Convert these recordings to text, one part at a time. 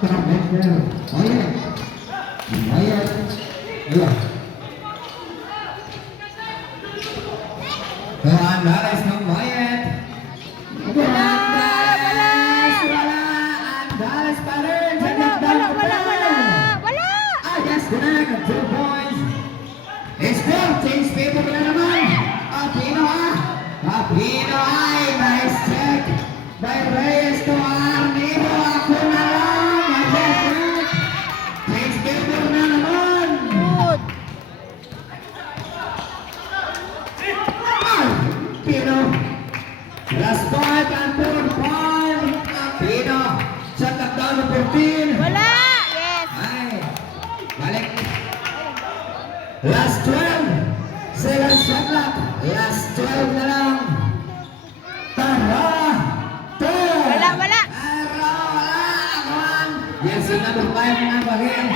Trabender. Mayet. Mayet. Ayan. Andales ng Mayet. Andales. Wala. Andales pa rin. Wala! Yes, connect. 2 points. Score. Change paper na naman. Apino Apino ay nice check. By Reyes to Arniro. Ako na lang. Change paper na naman. Good. Apino. Last 5 and 4 5. Apino. Sa takdaw ng 14. Wala! Yes! Ay, balik. Last 12. Second shot clock. Last 12 na lang. Tara! Wala! Yes, number 5 na bahir.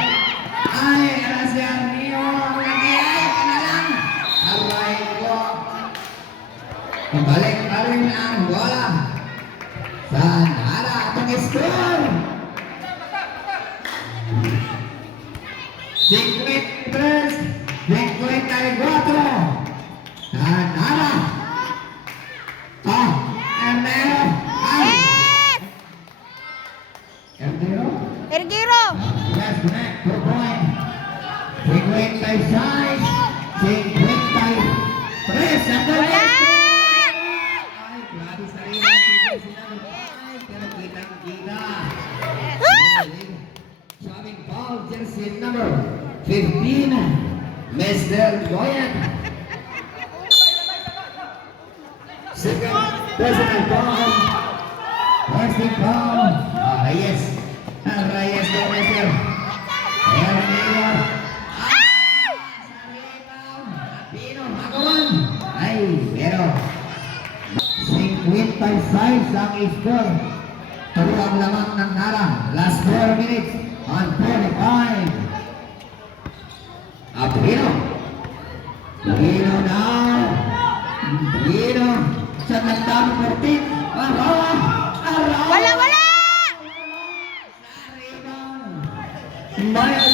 Ay, alas yan niyo. Nag-iay ka na lang. Aray ko. Balik pa rin ang bola. Sanara itong score. 53. 54. Sanara. Ernero. Yes! Ernero. Ergiro! Yes, connect. 2 point. 56. 53. Wala! Ay, grabe sa rin. Pero kitang-kita. Shoving foul, jersey number 15. Mr. Boyan. Second personal foul. First foul. Reyes. Reyes do Mr. Hernero. Pino, Magawan. Ay, pero 56 ang score. Puro ang lamang ng Nara. Last 4 minutes on 45. Pino. Pino now. Pino. Sa tandang 14. Arawa. Wala! Sa rebound. Mayat